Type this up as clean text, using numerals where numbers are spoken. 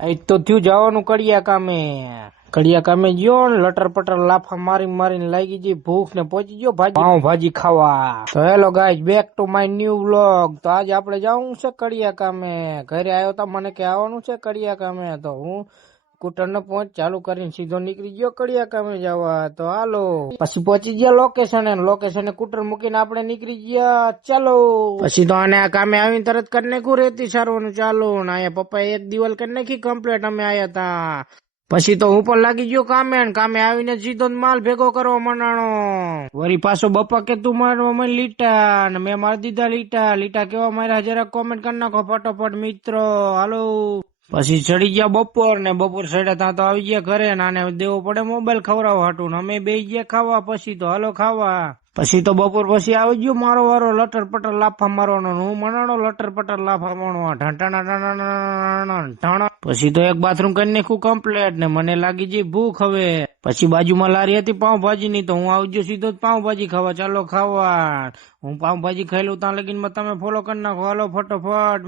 આજ તો થયું જવાનું કડિયા કામે ગયો ને લટર પટર લાફા મારીને લાગી ગઈ ભૂખ ને પહોંચી ગયો પાઉં ભાજી ખાવા. તો hello guys, back to my new vlog. તો આજે આપણે જવાનું છે કડિયા કામે. ઘરે આવ્યો તો મને કે આવવાનું છે કડિયા કામે, તો હું સ્કૂટર ને પહોંચ ચાલુ કરીને સીધો નીકળી ગયો કડિયા કામે જવા. તો હાલો, પછી પહોંચી ગયા લોકેશને સ્કૂટર મૂકીને આપણે નીકળી ગયા. ચાલો, પછી તો આને આ કામે આવીને તરત કરી નાખ્યું રેતી સારવાનું ચાલુ. ને અહીંયા પપ્પાએ એક દિવાલ કરી નાખી કમ્પ્લીટ. અમે આયા તા પછી તો હું પણ લાગી ગયો કામે આવીને સીધો માલ ભેગો કરવા મંડાણો. વળી પાછો બપ્પા કે તું મારવા મને લીટા, ને મેં મારી દીધા લીટા કેવા માર્યા જરા કોમેન્ટ કરી નાખો ફટાફટ મિત્રો. હાલો, પછી ચડી ગયા બપોર ચડ્યા ત્યાં તો આવી ગયા ઘરે. નાને દેવો પડે મોબાઈલ ખવડાવવા હાટું, ને અમે બે ગયા ખાવા. પછી તો હાલો ખાવા. પછી તો બપોર પછી આવી ગયો મારો વારો લટર પટર લાફા મારવાનો. હું મનાણો લટર પટર લાફા મારવા ઢાણા. પછી તો એક બાથરૂમ કરી નાખ્યું કમ્પ્લેટ, ને મને લાગી જઈ ભૂખ હવે. પછી બાજુમાં લારી હતી પાઉંભાજી ની, તો હું આવી ગયો સીધો પાઉંભાજી ખાવા. ચાલો ખાવા. હું પાઉંભાજી ખાઈ લઉં ત્યાં લગીનમાં તમે ફોલો કરી નાખો. હાલો ફટોફટ.